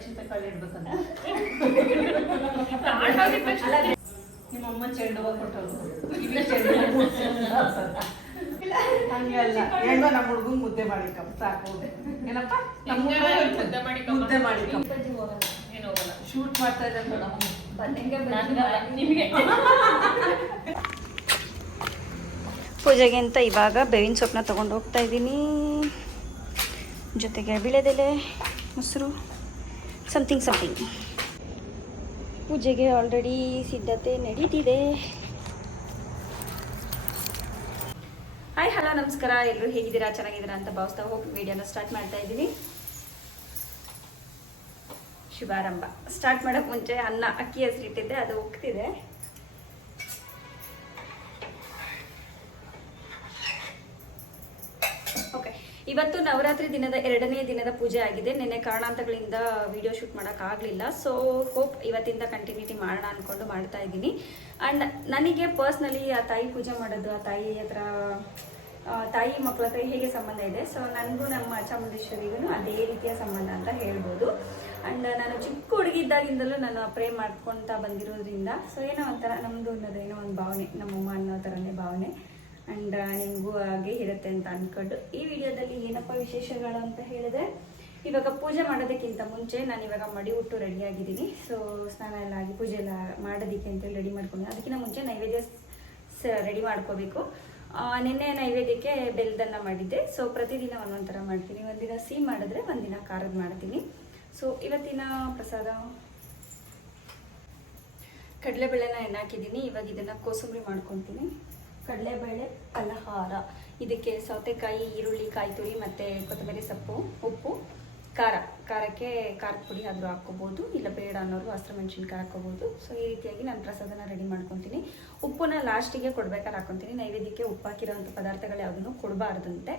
ಅಕ್ಷತೆ ಕಾಳು ಇಡ್ಬೇಕಂತ ನಿಮ್ಮಮ್ಮ ಚೆಂಡು ಹೂವು ಕೊಟ್ಟರು ಹಂಗಲ್ಲ ಹೆಣ್ಣು ನಮ್ಮ ಹುಡುಗಂಗೆ ಮುದ್ದೆ ಮಾಡಿಕಮ್ಮ ಸಾಕು ಏನಪ್ಪ ಮುದ್ದೆ ಮಾಡಿಕಮ್ಮ ಶೂಟ್ ಮಾಡ್ತಾ ಇದ್ದಾರೆ ನಿಮಗೆ ಪೂಜೆಗೆ ಅಂತ ಇವಾಗ ಬೇವಿನ ಸೊಪ್ಪನ್ನ ತೊಗೊಂಡು ಹೋಗ್ತಾ ಇದ್ದೀನಿ. ಜೊತೆಗೆ ವೀಳ್ಯದೆಲೆ, ಮೊಸರು, ಸಮಥಿಂಗ್ ಪೂಜೆಗೆ ಆಲ್ರೆಡಿ ಸಿದ್ಧತೆ ನಡೀತಿದೆ. ಹಾಯ್ ಹಲೋ ನಮಸ್ಕಾರ, ಎಲ್ಲರೂ ಹೇಗಿದ್ದೀರಾ? ಚೆನ್ನಾಗಿದ್ದೀರಾ ಅಂತ ಭಾವಿಸ್ತಾ ಹೋಗಿ ವಿಡಿಯೋನ ಸ್ಟಾರ್ಟ್ ಮಾಡ್ತಾ ಇದ್ದೀನಿ. ಶುಭಾರಂಭ. ಸ್ಟಾರ್ಟ್ ಮಾಡೋಕ್ಕೆ ಮುಂಚೆ ಅಕ್ಕಿ ಹೆಸರಿಟ್ಟಿದ್ದೆ, ಅದು ಉಕ್ತಿದೆ. ಓಕೆ, ಇವತ್ತು ನವರಾತ್ರಿ ದಿನದ 2ನೇ ದಿನದ ಪೂಜೆ ಆಗಿದೆ. ನಿನ್ನೆ ಕಾರಣಾಂತರಗಳಿಂದ ವಿಡಿಯೋ ಶೂಟ್ ಮಾಡೋಕ್ಕಾಗಲಿಲ್ಲ. ಸೊ ಹೋಪ್ ಇವತ್ತಿಂದ ಕಂಟಿನ್ಯೂಟಿ ಮಾಡೋಣ ಅಂದ್ಕೊಂಡು ಮಾಡ್ತಾ ಇದ್ದೀನಿ. ಆ್ಯಂಡ್ ನನಗೆ ಪರ್ಸ್ನಲಿ ಆ ತಾಯಿ ಪೂಜೆ ಮಾಡೋದು, ಆ ತಾಯಿ ಹತ್ರ ತಾಯಿ ಮಕ್ಕಳ ಹತ್ರ ಹೇಗೆ ಸಂಬಂಧ ಇದೆ, ಸೊ ನನಗೂ ನಮ್ಮ ಚಾಮುಂಡೇಶ್ವರಿಗೂ ಅದೇ ರೀತಿಯ ಸಂಬಂಧ ಅಂತ ಹೇಳ್ಬೋದು. ಆ್ಯಂಡ್ ನಾನು ಚಿಕ್ಕ ಹುಡುಗಿದ್ದಾಗಿಂದಲೂ ನಾನು ಪ್ರೇ ಮಾಡ್ಕೊತಾ ಬಂದಿರೋದ್ರಿಂದ ಸೊ ಏನೋ ಒಂಥರ ನಮ್ಮದು ಅನ್ನೋದೇನೋ ಒಂದು ಭಾವನೆ, ನಮ್ಮಮ್ಮ ಅನ್ನೋ ಥರನೇ ಭಾವನೆ. ಆ್ಯಂಡ್ ನಿಮಗೂ ಹಾಗೆ ಇರುತ್ತೆ ಅಂತ ಅಂದ್ಕೊಂಡು ಈ ವಿಡಿಯೋದಲ್ಲಿ ಏನಪ್ಪ ವಿಶೇಷಗಳು ಅಂತ ಹೇಳಿದ್ರೆ, ಇವಾಗ ಪೂಜೆ ಮಾಡೋದಕ್ಕಿಂತ ಮುಂಚೆ ನಾನು ಇವಾಗ ಮಡಿ ಉಟ್ಟು ರೆಡಿಯಾಗಿದ್ದೀನಿ. ಸೊ ಸ್ನಾನ ಎಲ್ಲ ಆಗಿ ಪೂಜೆ ಎಲ್ಲ ಮಾಡೋದಕ್ಕೆ ಅಂತೇಳಿ ರೆಡಿ ಮಾಡ್ಕೊಂಡು, ಅದಕ್ಕಿಂತ ಮುಂಚೆ ನೈವೇದ್ಯ ರೆಡಿ ಮಾಡ್ಕೋಬೇಕು. ನಿನ್ನೆ ನೈವೇದ್ಯಕ್ಕೆ ಬೆಲ್ಲದನ್ನ ಮಾಡಿದ್ದೆ. ಸೊ ಪ್ರತಿದಿನ ಒಂದೊಂದು ಥರ ಮಾಡ್ತೀನಿ. ಒಂದಿನ ಸಿಹಿ ಮಾಡಿದ್ರೆ ಒಂದಿನ ಖಾರದ ಮಾಡ್ತೀನಿ. ಸೊ ಇವತ್ತಿನ ಪ್ರಸಾದ ಕಡಲೆಬೇಳೆನ ಹಾಕಿದ್ದೀನಿ. ಇವಾಗ ಇದನ್ನು ಕೋಸಂಬರಿ ಮಾಡ್ಕೊತೀನಿ. ಕಡಲೆಬೇಳೆ ಫಲಹಾರ. ಇದಕ್ಕೆ ಸೌತೆಕಾಯಿ, ಈರುಳ್ಳಿ, ಕಾಯಿ ತುರಿ ಮತ್ತು ಕೊತ್ತಂಬರಿ ಸೊಪ್ಪು, ಉಪ್ಪು, ಖಾರಕ್ಕೆ ಖಾರದ ಪುಡಿ ಆದರೂ ಹಾಕ್ಕೋಬೋದು, ಇಲ್ಲ ಬೇಡ ಅನ್ನೋರು ಹಸಿಮೆಣಸಿನ್ಕಾಯಿ ಹಾಕ್ಕೋಬೋದು. ಸೊ ಈ ರೀತಿಯಾಗಿ ನಾನು ಪ್ರಸಾದನ ರೆಡಿ ಮಾಡ್ಕೊತೀನಿ. ಉಪ್ಪನ್ನ ಲಾಸ್ಟಿಗೆ ಕೊಡ್ಬೇಕಾದ್ರೆ ಹಾಕ್ಕೊತೀನಿ. ನೈವೇದ್ಯಕ್ಕೆ ಉಪ್ಪು ಹಾಕಿರೋಂಥ ಪದಾರ್ಥಗಳು ಯಾವುದನ್ನು ಕೊಡಬಾರ್ದಂತೆ.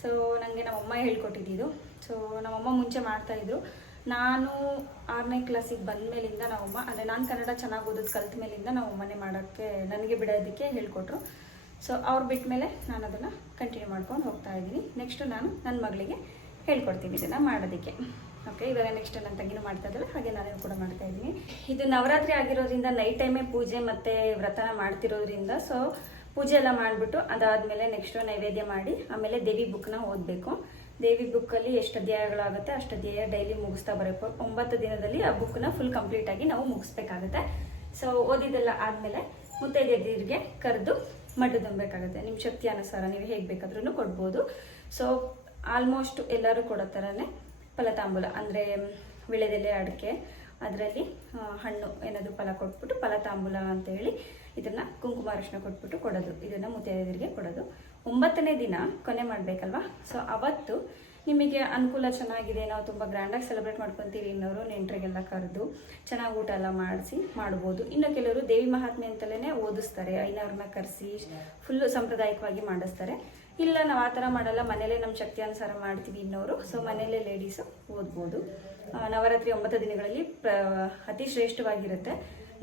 ಸೊ ನನಗೆ ನಮ್ಮಮ್ಮ ಹೇಳ್ಕೊಟ್ಟಿದ್ದು. ಸೊ ನಮ್ಮಮ್ಮ ಮುಂಚೆ ಮಾಡ್ತಾಯಿದ್ರು. ನಾನು 6ನೇ ಕ್ಲಾಸಿಗೆ ಬಂದ ಮೇಲಿಂದ ನಮ್ಮಮ್ಮ, ಅಂದರೆ ನಾನು ಕನ್ನಡ ಚೆನ್ನಾಗಿ ಓದೋದು ಕಲ್ತ ಮೇಲಿಂದ ನಮ್ಮಮ್ಮನೇ ಮಾಡೋಕ್ಕೆ ನನಗೆ ಬಿಡೋದಕ್ಕೆ ಹೇಳ್ಕೊಟ್ರು. ಸೊ ಅವ್ರು ಬಿಟ್ಟ ಮೇಲೆ ನಾನು ಅದನ್ನು ಕಂಟಿನ್ಯೂ ಮಾಡ್ಕೊಂಡು ಹೋಗ್ತಾ ಇದ್ದೀನಿ. ನೆಕ್ಸ್ಟು ನಾನು ನನ್ನ ಮಗಳಿಗೆ ಹೇಳ್ಕೊಡ್ತೀನಿ ಇದನ್ನು ಮಾಡೋದಕ್ಕೆ. ಓಕೆ, ಇವಾಗ ನೆಕ್ಸ್ಟ್ ನನ್ನ ತಂಗಿನೂ ಮಾಡ್ತಾ ಇದ್ದಾಳೆ, ಹಾಗೆ ನಾನು ಕೂಡ ಮಾಡ್ತಾ ಇದ್ದೀನಿ. ಇದು ನವರಾತ್ರಿ ಆಗಿರೋದ್ರಿಂದ ನೈಟ್ ಟೈಮೇ ಪೂಜೆ ಮತ್ತು ವ್ರತನ ಮಾಡ್ತಿರೋದ್ರಿಂದ ಸೊ ಪೂಜೆ ಎಲ್ಲ ಮಾಡಿಬಿಟ್ಟು ಅದಾದಮೇಲೆ ನೆಕ್ಸ್ಟು ನೈವೇದ್ಯ ಮಾಡಿ ಆಮೇಲೆ ದೇವಿ ಬುಕ್ನ ಓದಬೇಕು. ದೇವಿ ಬುಕ್ಕಲ್ಲಿ ಎಷ್ಟು ಅಧ್ಯಾಯಗಳಾಗುತ್ತೆ ಅಷ್ಟು ಅಧ್ಯಾಯ ಡೈಲಿ ಮುಗಿಸ್ತಾ ಬರಬೇಕು. 9 ದಿನದಲ್ಲಿ ಆ ಬುಕ್ನ ಫುಲ್ ಕಂಪ್ಲೀಟಾಗಿ ನಾವು ಮುಗಿಸ್ಬೇಕಾಗುತ್ತೆ. ಸೊ ಓದಿದ್ದೆಲ್ಲ ಆದಮೇಲೆ ಮುತ್ತೈದೆಯರಿಗೆ ಕರೆದು ಮಡ್ಡು ತುಂಬಬೇಕಾಗುತ್ತೆ. ನಿಮ್ಮ ಶಕ್ತಿ ಅನುಸಾರ ನೀವು ಹೇಗೆ ಬೇಕಾದ್ರೂ ಕೊಡ್ಬೋದು. ಸೊ ಆಲ್ಮೋಸ್ಟ್ ಎಲ್ಲರೂ ಕೊಡೋ ಥರನೇ ಫಲತಾಂಬೂಲ, ಅಂದರೆ ವೀಳ್ಯದೆಲೆ, ಅಡಿಕೆ, ಅದರಲ್ಲಿ ಹಣ್ಣು ಏನಾದರೂ ಫಲ ಕೊಟ್ಬಿಟ್ಟು ಫಲತಾಂಬೂಲ ಅಂತೇಳಿ ಇದನ್ನು ಕುಂಕುಮ ಅರಿಶಿನ ಕೊಟ್ಬಿಟ್ಟು ಕೊಡೋದು. ಇದನ್ನು ಮುತ್ತೈದೆಯರಿಗೆ ಕೊಡೋದು. 9ನೇ ದಿನ ಕೊನೆ ಮಾಡಬೇಕಲ್ವ. ಸೊ ಅವತ್ತು ನಿಮಗೆ ಅನುಕೂಲ ಚೆನ್ನಾಗಿದೆ, ನಾವು ತುಂಬ ಗ್ರ್ಯಾಂಡಾಗಿ ಸೆಲೆಬ್ರೇಟ್ ಮಾಡ್ಕೊತೀವಿ ಇನ್ನೋರು ನೆಂಟರಿಗೆಲ್ಲ ಕರೆದು ಚೆನ್ನಾಗಿ ಊಟ ಎಲ್ಲ ಮಾಡಿಸಿ ಮಾಡ್ಬೋದು. ಇನ್ನು ಕೆಲವರು ದೇವಿ ಮಹಾತ್ಮೆ ಅಂತಲೇ ಓದಿಸ್ತಾರೆ, ಐನವ್ರನ್ನ ಕರೆಸಿ ಫುಲ್ಲು ಸಾಂಪ್ರದಾಯಿಕವಾಗಿ ಮಾಡಿಸ್ತಾರೆ. ಇಲ್ಲ ನಾವು ಆ ಥರ ಮಾಡಲ್ಲ, ಮನೇಲೇ ನಮ್ಮ ಶಕ್ತಿ ಅನುಸಾರ ಮಾಡ್ತೀವಿ ಇನ್ನೋರು. ಸೊ ಮನೇಲೇ ಲೇಡೀಸು ಓದ್ಬೋದು. ನವರಾತ್ರಿ 9 ದಿನಗಳಲ್ಲಿ ಅತಿ ಶ್ರೇಷ್ಠವಾಗಿರುತ್ತೆ.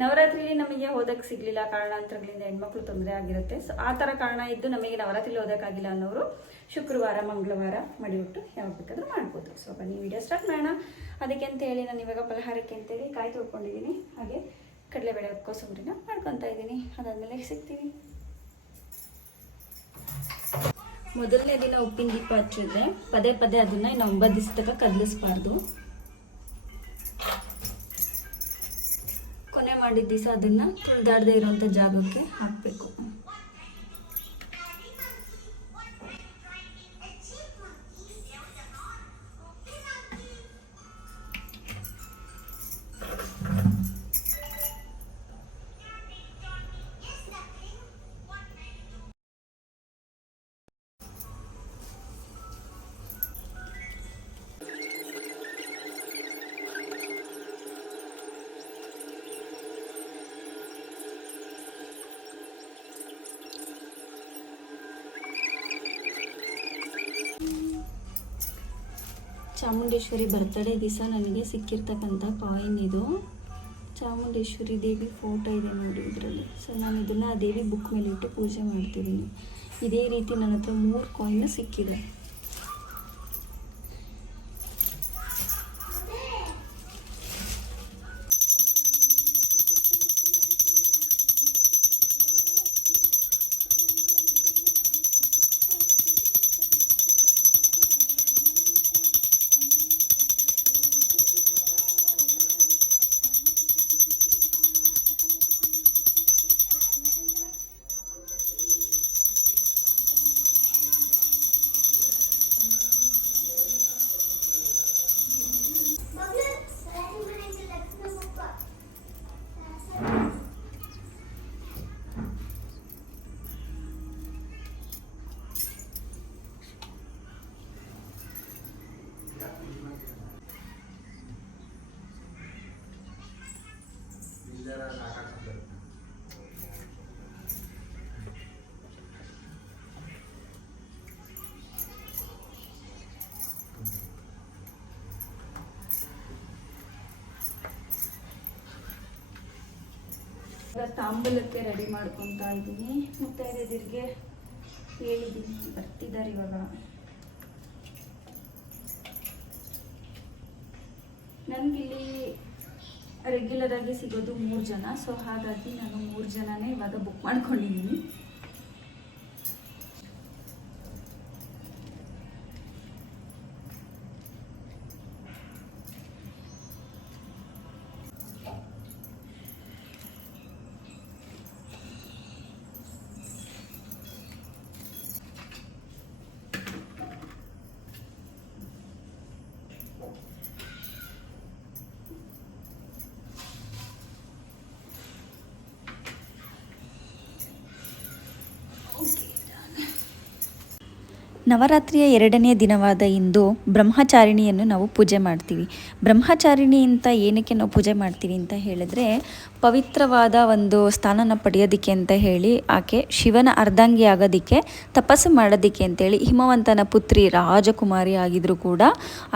ನವರಾತ್ರಿಲಿ ನಮಗೆ ಓದಕ್ಕೆ ಸಿಗಲಿಲ್ಲ, ಕಾರಣಾಂತರಗಳಿಂದ ಹೆಣ್ಮಕ್ಳು ತೊಂದರೆ ಆಗಿರುತ್ತೆ. ಸೊ ಆ ಥರ ಕಾರಣ ಇದ್ದು ನಮಗೆ ನವರಾತ್ರಿಲಿ ಓದೋಕ್ಕಾಗಿಲ್ಲ ಅನ್ನೋರು ಶುಕ್ರವಾರ, ಮಂಗಳವಾರ ಮಡಿ ಉಟ್ಟು ಯಾವಾಗ ಬೇಕಾದರೂ ಮಾಡ್ಬೋದು. ಸೊ ಬನ್ನಿ ವಿಡಿಯೋ ಸ್ಟಾರ್ಟ್ ಮಾಡೋಣ. ಅದಕ್ಕೆ ಅಂತೇಳಿ ನಾನು ಇವಾಗ ಫಲಹಾರಕ್ಕೆ ಅಂತೇಳಿ ಕಾಯಿ ತೊಳ್ಕೊಂಡಿದ್ದೀನಿ, ಹಾಗೆ ಕಡಲೆಬೇಳೆ ಕೋಸಂಬರಿನ ಮಾಡ್ಕೊತಾ ಇದ್ದೀನಿ. ಅದಾದಮೇಲೆ ಸಿಗ್ತೀವಿ. ಮೊದಲನೇ ದಿನ ಉಪ್ಪಿನ ದೀಪ ಹಚ್ಚಿದ್ರೆ ಪದೇ ಪದೇ ಅದನ್ನು ಇನ್ನು 9 ದಿವಸ ತನಕ ಕದಲಿಸ್ಬಾರ್ದು. ಕೊನೆ ಮಾಡಿದ ದಿವಸ ಅದನ್ನು ತುಳಿದಾಡದೇ ಇರೋಂಥ ಜಾಗಕ್ಕೆ ಹಾಕಬೇಕು. ಚಾಮುಂಡೇಶ್ವರಿ ಬರ್ತಡೇ ದಿವಸ ನನಗೆ ಸಿಕ್ಕಿರ್ತಕ್ಕಂಥ ಕಾಯಿನ್ ಇದು. ಚಾಮುಂಡೇಶ್ವರಿ ದೇವಿ ಫೋಟೋ ಇದೆ ನೋಡಿ ಇದರಲ್ಲಿ. ಸೊ ನಾನು ಇದನ್ನು ಆ ದೇವಿ ಬುಕ್ ಮೇಲೆ ಇಟ್ಟು ಪೂಜೆ ಮಾಡ್ತಿದ್ದೀನಿ. ಇದೇ ರೀತಿ ನನ್ನ ಹತ್ರ 3 ಕಾಯಿನ್ ಸಿಕ್ಕಿದೆ. ತಾಂಬೂಲಕ್ಕೆ ರೆಡಿ ಮಾಡ್ಕೊತಾ ಇದ್ದೀನಿ. ಮುತ್ತೈದೆಯರಿಗೆ ಹೇಳಿದ್ದೀನಿ, ಬರ್ತಿದ್ದಾರೆ ಇವಾಗ. ನನಗಿಲ್ಲಿ ರೆಗ್ಯುಲರ್ ಆಗಿ ಸಿಗೋದು 3 ಜನ. ಸೊ ಹಾಗಾಗಿ ನಾನು 3 ಜನನೇ ಇವಾಗ ಬುಕ್ ಮಾಡ್ಕೊಂಡಿದ್ದೀನಿ. ನವರಾತ್ರಿಯ 2ನೇ ದಿನವಾದ ಇಂದು ಬ್ರಹ್ಮಚಾರಿಣಿಯನ್ನು ನಾವು ಪೂಜೆ ಮಾಡ್ತೀವಿ. ಬ್ರಹ್ಮಚಾರಿಣಿ ಅಂತ ಏನಕ್ಕೆ ನಾವು ಪೂಜೆ ಮಾಡ್ತೀವಿ ಅಂತ ಹೇಳಿದ್ರೆ, ಪವಿತ್ರವಾದ ಒಂದು ಸ್ಥಾನನ ಪಡೆಯೋದಕ್ಕೆ ಅಂತ ಹೇಳಿ ಆಕೆ ಶಿವನ ಅರ್ಧಾಂಗಿ ಆಗೋದಕ್ಕೆ ತಪಸ್ಸು ಮಾಡೋದಕ್ಕೆ ಅಂತೇಳಿ ಹಿಮವಂತನ ಪುತ್ರಿ ರಾಜಕುಮಾರಿ ಆಗಿದ್ರೂ ಕೂಡ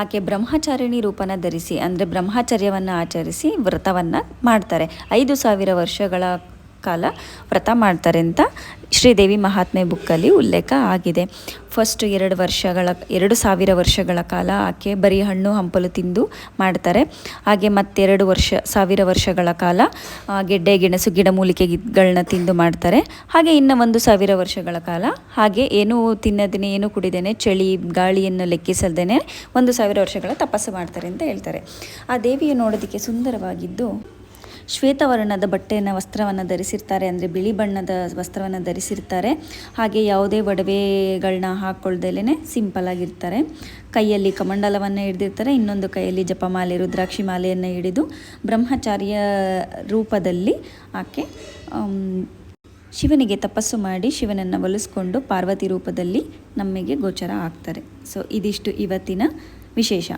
ಆಕೆ ಬ್ರಹ್ಮಚಾರಿಣಿ ರೂಪನ ಧರಿಸಿ, ಅಂದರೆ ಬ್ರಹ್ಮಚರ್ಯವನ್ನು ಆಚರಿಸಿ ವ್ರತವನ್ನು ಮಾಡ್ತಾರೆ. 5000 ವರ್ಷಗಳ ಕಾಲ ವ್ರತ ಮಾಡ್ತಾರೆ ಅಂತ ಶ್ರೀದೇವಿ ಮಹಾತ್ಮೆ ಬುಕ್ಕಲ್ಲಿ ಉಲ್ಲೇಖ ಆಗಿದೆ. ಫಸ್ಟ್ 2000 ವರ್ಷಗಳ ಕಾಲ ಆಕೆ ಬರೀ ಹಣ್ಣು ಹಂಪಲು ತಿಂದು ಮಾಡ್ತಾರೆ. ಹಾಗೆ ಮತ್ತೆ 1000 ವರ್ಷಗಳ ಕಾಲ ಗೆಡ್ಡೆ ಗೆಣಸು ಗಿಡಮೂಲಿಕೆಗಳನ್ನ ತಿಂದು ಮಾಡ್ತಾರೆ. ಹಾಗೆ ಇನ್ನು 1000 ವರ್ಷಗಳ ಕಾಲ ಹಾಗೆ ಏನೂ ತಿನ್ನದೇನೆ ಏನೂ ಕುಡಿದೇನೆ ಚಳಿ ಗಾಳಿಯನ್ನು ಲೆಕ್ಕಿಸಲ್ದೇನೆ 1000 ವರ್ಷಗಳ ತಪಸ್ಸು ಮಾಡ್ತಾರೆ ಅಂತ ಹೇಳ್ತಾರೆ. ಆ ದೇವಿಯು ನೋಡೋದಕ್ಕೆ ಸುಂದರವಾಗಿದ್ದು ಶ್ವೇತವರ್ಣದ ವಸ್ತ್ರವನ್ನು ಧರಿಸಿರ್ತಾರೆ, ಅಂದರೆ ಬಿಳಿ ಬಣ್ಣದ ವಸ್ತ್ರವನ್ನು ಧರಿಸಿರ್ತಾರೆ. ಹಾಗೆ ಯಾವುದೇ ಒಡವೆಗಳನ್ನ ಹಾಕ್ಕೊಳ್ದೇಲೇ ಸಿಂಪಲ್ ಆಗಿರ್ತಾರೆ. ಕೈಯಲ್ಲಿ ಕಮಂಡಲವನ್ನು ಹಿಡಿದಿರ್ತಾರೆ, ಇನ್ನೊಂದು ಕೈಯಲ್ಲಿ ಜಪಮಾಲೆ ರುದ್ರಾಕ್ಷಿ ಮಾಲೆಯನ್ನು ಹಿಡಿದು ಬ್ರಹ್ಮಚಾರ್ಯ ರೂಪದಲ್ಲಿ ಆಕೆ ಶಿವನಿಗೆ ತಪಸ್ಸು ಮಾಡಿ ಶಿವನನ್ನು ಒಲಿಸ್ಕೊಂಡು ಪಾರ್ವತಿ ರೂಪದಲ್ಲಿ ನಮಗೆ ಗೋಚರ ಆಗ್ತಾರೆ. ಸೊ ಇದಿಷ್ಟು ಇವತ್ತಿನ ವಿಶೇಷ.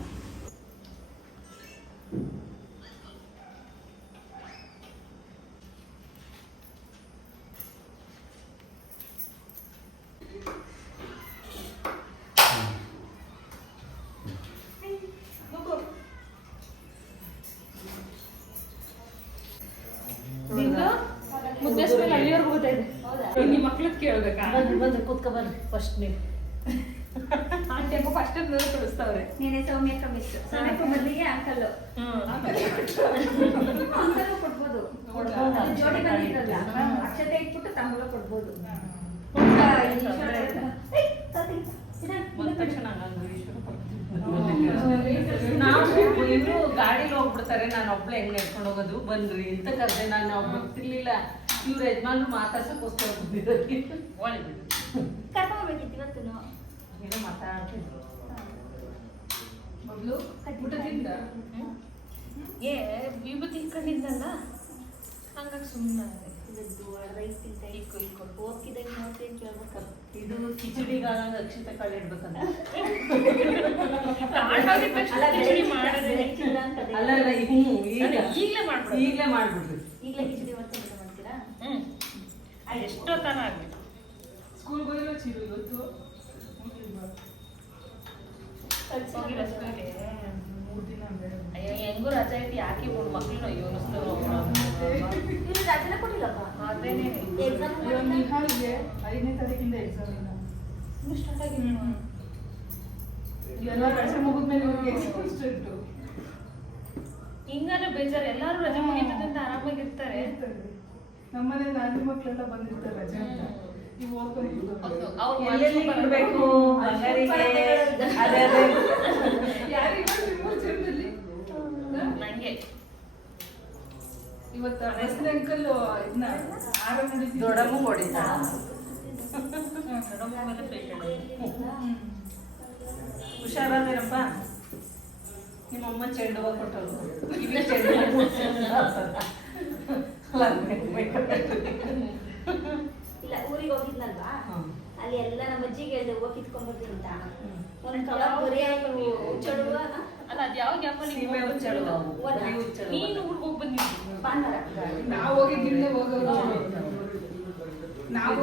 ಮುದ್ದೆ ಸ್ಮೆಲ್ ಅಲ್ಲಿವರೆಗೂ ಗೊತ್ತಾಯಿದೆ. ನಿಮ್ಮ ಮಕ್ಳು ಕೇಳ್ಬೇಕಾ? ಬಂದು ಕೂತ್ಕೊ ಬರ್ರಿ ಫಸ್ಟ್ ನೀವು. ಆ ಟೆಂಪೋ ಫಸ್ಟ್ ತುಳಿಸ್ತವ್ರೆ. ನೀನೇ ಸೌಮ್ಯಕ್ಕ ಮಿಸ್. ಸೌಮ್ಯಕ್ಕ ಮೊದಲಿಗೆ ಅಂಕಲ್ಲು. ಅಂಕಲ್ಲು ಕೊಡ್ಬೋದು. ಜೋಡಿ ಬಂದಿದ್ರಲ್ಲ, ಅಕ್ಷತೆ ಇಟ್ಬಿಟ್ಟು ತಾಂಬೂಲ ಕೊಡ್ಬೋದು. ನಾವು ಇವರು ಗಾಡಿಲಿ ಹೋಗ್ಬಿಡ್ತಾರೆ, ನಾನು ಒಬ್ಳೆ ಹೆಂಗ್ ನಡ್ಕೊಂಡು ಹೋಗೋದು ಬನ್ರಿ ಅಂತ ಕರೆದೆ. ನಾನು ಅವ್ರು ಗೊತ್ತಿರ್ಲಿಲ್ಲ, ಇವ್ರ ಯಜಮಾನ್ರು ಮಾತಾಡ್ಸಕ್ಕೋಸ್ಕರ ಬಂದಿರೋದು. ಕರ್ಕೊಂಡ್ಬೇಕಿತ್ತು ಇವತ್ತು ಏನೋ ಮಾತಾಡ್ತಿದ್ರು. ಮೊದಲು ಊಟದಿಂದ ವಿಭೂತಿ ಇಟ್ಕೊಂಡಿದ್ದಲ್ಲ, ಹಂಗಾಗಿ ಸುಮ್ಮನೆ ರೈಸ್ ತಿಂತ ಹೋಗ್ತಿದ್ದ ನೋಡ್ತೀನಿ ಕೇಳ್ಬೇಕಲ್ಲ. ಇದು ಕಿಚಡಿಗಾಲ ಅಕ್ಷತೆ ಕಾಳು ಇಡ್ಬೇಕಂತ. ಅಲ್ಲ ಈಗಲೇ ಮಾಡ್ಬಿಡ್ರಿ. ಈಗಲೇ ಕಿಚಡಿ ಮಾಡ್ತೀರಾ? ಎಷ್ಟೊತ್ತನ ಆಗ್ಬೇಕು. ಸ್ಕೂಲ್ಗೆ ಹೋಗಿರೋ ಚಿರು ಇವತ್ತು ಅಯ್ಯೋ ಹೆಂಗೂ ರಜಾ ಐತಿ, ಯಾಕೆ ಮೂರು ಮಕ್ಳು ಅಯ್ಯೋ ರಜನೆ ಕೊಟ್ಟಿಲ್ಲಪ್ಪ. ಅದೇನೇ ನಿಹಾಲ್ಗೆ 5ನೇ ತಾರೀಕಿಂದ ಎಕ್ಸಾಮ್ ಇಲ್ಲ. ಇನ್ನು ಸ್ಟಾರ್ಟ್ ಆಗಿದೆ. ಎಲ್ಲ ರಜೆ ಮುಗಿದ್ಮೇಲೆ ಇವ್ರಿಗೆ ಎಕ್ಸಾಮ್ ಸ್ಟಾರ್ಟ್. ಹಿಂಗಾದ್ರೆ ಬೇಜಾರು, ಎಲ್ಲರೂ ರಜೆ ಮುಗಿತದಂತ ಆರಾಮಾಗಿರ್ತಾರೆ. ನಮ್ಮನೆ ನಾಲ್ಕು ಮಕ್ಕಳೆಲ್ಲ ಬಂದಿರ್ತಾರೆ ರಜೆ ಅಂತ. ನೀವು ಓದ್ಕೊಂಡು ನಂಗೆ ಇವತ್ತು ರಸ್ತೆ ಅಂಕಲ್ ಇದನ್ನ ಆರ ಮಾಡಿದ್ವಿ. ದೊಡ್ಡಮ್ಮ ಹೊಡಿತ ಹುಷಾರಾದೇನಪ್ಪ. ನಿಮ್ಮಮ್ಮ ಚೆಂಡು ಹೂವು ಕೊಟ್ಟರು, ಕಿವಿ ಚೆಂಡು ಇಲ್ಲ, ಊರಿಗೆ ಹೋಗಿದ್ನಲ್ವಾ, ಅಲ್ಲಿ ಎಲ್ಲ ನಮ್ಮ ಅಜ್ಜಿಗೆ ಹೇಳಿದೆ ಹೂವು ಕಿತ್ಕೊಂಡ್ಬರ್ತೀನಿ ಅಂತ. ಒಂದು ಕವರ್ ಅಲ್ಲ, ಅದು ಯಾವ ಗ್ಯಾಪಲ್ಲಿ ನೀನು ಊರಿಗೆ ಹೋಗಿ ಬಂದಿದ್ದಿ ಭಾನುವಾರ. ನಾವು ಹೋಗಿದ್ದಿಂದ ಹೋಗೋದು ನಾವು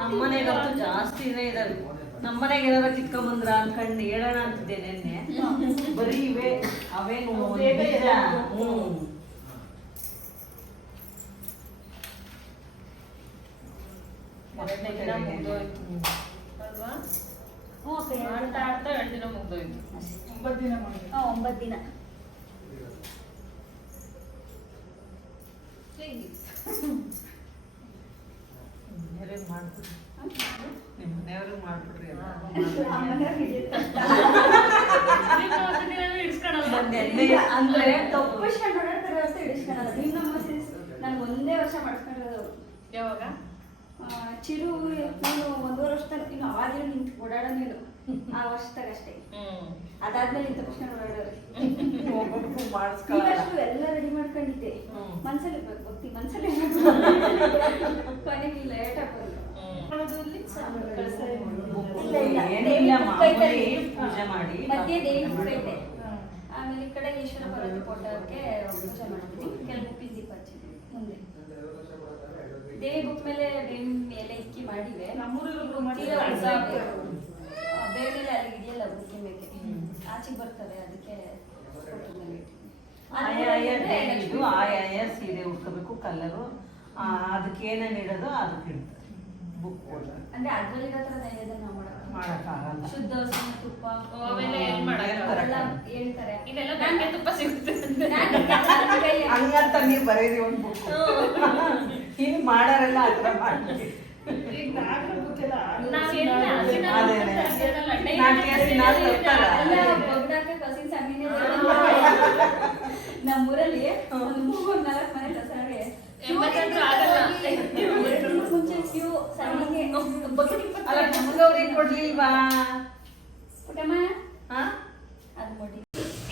ನಮ್ಮನೆಗಂತೂ ಜಾಸ್ತಿನೇ ಇದಾವೆ. ನಮ್ಮನೆಗೆ ಏನಾರ ಕಿತ್ಕೊಂಬಂದ್ರ ಅನ್ಕಂಡು ಹೇಳೋಣ ಅಂತಿದ್ದೆ ನೆನ್ನೆ. ಬರೀ ಇವೆ ಅವೇನು ಬೀಜ. ಎರಡನೇ ದಿನ ಮುಗ್ದೋಯ್ತು ಅಲ್ವಾ? ಆಡ್ತಾ ಆಡ್ತಾ 2 ದಿನ ಮುಗ್ದೋಯ್ತು. 9 ದಿನ ಮಾಡಿ 9 ದಿನ. ಮನೆಯವ್ರಿಗೆ ಮಾಡ್ಬಿಡ್ರಿ, ನಿಮ್ಮ ಮನೆಯವ್ರಿಗೆ ಮಾಡ್ಬಿಡ್ರಿ ಎಲ್ಲ. ಅಂದ್ರೆ ತಪ್ಪಿಸ್ಕೊಂಡು ಓಡಾಡ್ತಾರೆ ಅಷ್ಟೇ, ಹಿಡಿಸ್ಕೊಳ್ಳಲ್ಲ. ನೀವು ನಮ್ಮ ನಾನು ಒಂದೇ ವರ್ಷ ಮಾಡಿಸ್ಕೊಂಡಿರೋದು. ಯಾವಾಗ ಚಿರು ನೀನು 1.5 ವರ್ಷ ತನಕ ಇನ್ನು ಆವಾಗಲೂ ನಿಂತು ಓಡಾಡೋನೇನು ಆ ವರ್ಷದಾಗ ಅಷ್ಟೇ. ಅದಾದ್ಮೇಲೆ ನಿಂತು ತಪ್ಪಿಸ್ಕೊಂಡು ಓಡಾಡೋರು. ಈಗಷ್ಟು ಎಲ್ಲ ರೆಡಿ ಮಾಡ್ಕೊಂಡಿದ್ದೆ, ಮನ್ಸಲ್ಲಿ ಭಕ್ತಿ ಮನ್ಸಲ್ಲಿ ಕೊನೆಗೆ ಲೇಟ್ ಆಗೋದು. ಪೂಜೆ ಮಾಡಿ ಮಧ್ಯೆ ದೇವಿ ಐತೆ. ಆಮೇಲೆ ಈ ಕಡೆ ಈಶ್ವರ ಪಾರ್ವತಿ ಫೋಟೋಕ್ಕೆ ಪೂಜೆ ಮಾಡ್ತೀನಿ. ಕೆಲವು ಉಪ್ಪಿನ ದೀಪ ಹಚ್ಚಿದ್ವಿ ಮುಂದೆ. ದೇವಿ ಬುಕ್ ಮೇಲೆ ಬೇವಿನ ಮೇಲೆ ಇಕ್ಕಿ ಮಾಡಿವೆ. ನಮ್ಮೂರಲ್ಲಿ ಬೇವಿನ ಅಲ್ಲಿ ಹಿಡಿಯಲ್ಲ ಬುಕ್ಕಿ ಮೇಲೆ, ಆಚೆಗೆ ಬರ್ತವೆ. ಅದಕ್ಕೆ ಆಯಾಯ ಸೀರೆ ಉಟ್ಕೋಬೇಕು, ಕಲರು ಅದಕ್ಕೆ ಏನೇನು ಇಡೋದು ಅದಕ್ಕೆ ಇಡ್ತಾರೆ. ಬುಕ್ ಅಂದ್ರೆ ಅದ್ರಲ್ಲಿರೋ ತರ ನೈವೇದ್ಯ ನಾವು ಮಾಡಕ್ಕಾಗಲ್ಲ. ಶುದ್ಧ ಹಸುವಿನ ತುಪ್ಪ ಅವೆಲ್ಲ ಏನ್ ಮಾಡಲ್ಲ. ಅವೆಲ್ಲ ಹೇಳ್ತಾರೆ. ಇದೆಲ್ಲ ಗಂಗೆ ತುಪ್ಪ ಸಿಗುತ್ತೆ. ಹಂಗಂತ ನೀವು ಬರೀರಿ ಒಂದು ಬುಕ್. ಹಿಂಗ್ ಮಾಡೋರೆಲ್ಲ ಆ ಥರ ಮಾಡ್ತೀವಿ. ಈಗ ನಾಗರ ಗೊತ್ತಿಲ್ಲ. ನಮ್ಮೂರಲ್ಲಿ ಒಂದು 3-4 ಮನೆ ದಸರಾಗೆ ಮುಂಚೆ ಕ್ಯೂ ಸರಿಗೆ ಅಲ್ಲ ನಮ್ಗವ್ರಿಗೆ ಕೊಡ್ಲಿಲ್ವಾ? ಪುಟಮ್ಮ ಅದು ನೋಡಿ.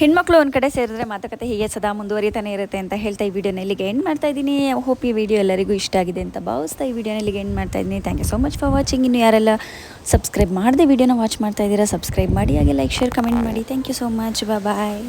ಹೆಣ್ಮಕ್ಳು ಒಂದು ಕಡೆ ಸೇರಿದ್ರೆ ಮಾತುಕತೆ ಹೀಗೆ ಸದಾ ಮುಂದುವರಿತಾನೆ ಇರುತ್ತೆ ಅಂತ ಹೇಳ್ತಾ ಈ ವಿಡಿಯೋನ ಇಲ್ಲಿಗೆ ಎಂಡ್ ಮಾಡ್ತಾ ಇದ್ದೀನಿ. ಹೋಪ್ ಈ ವಿಡಿಯೋ ಎಲ್ಲರಿಗೂ ಇಷ್ಟ ಆಗಿದೆ ಅಂತ ಭಾವಿಸ್ತಾ ಈ ವಿಡಿಯೋನ ಇಲ್ಲಿಗೆ ಎಂಡ್ ಮಾಡ್ತಾ ಇದ್ದೀನಿ. Thank you so much for watching. ಇನ್ನು ಯಾರೆಲ್ಲ ಸಬ್ಸ್ಕ್ರೈಬ್ ಮಾಡದೆ ವಿಡಿಯೋನ ವಾಚ್ ಮಾಡ್ತಾ ಇದ್ದೀರಾ, ಸಬ್ಸ್ಕ್ರೈಬ್ ಮಾಡಿ, ಹಾಗೆ ಲೈಕ್, ಶೇರ್, ಕಮೆಂಟ್ ಮಾಡಿ. Thank you so much. Bye.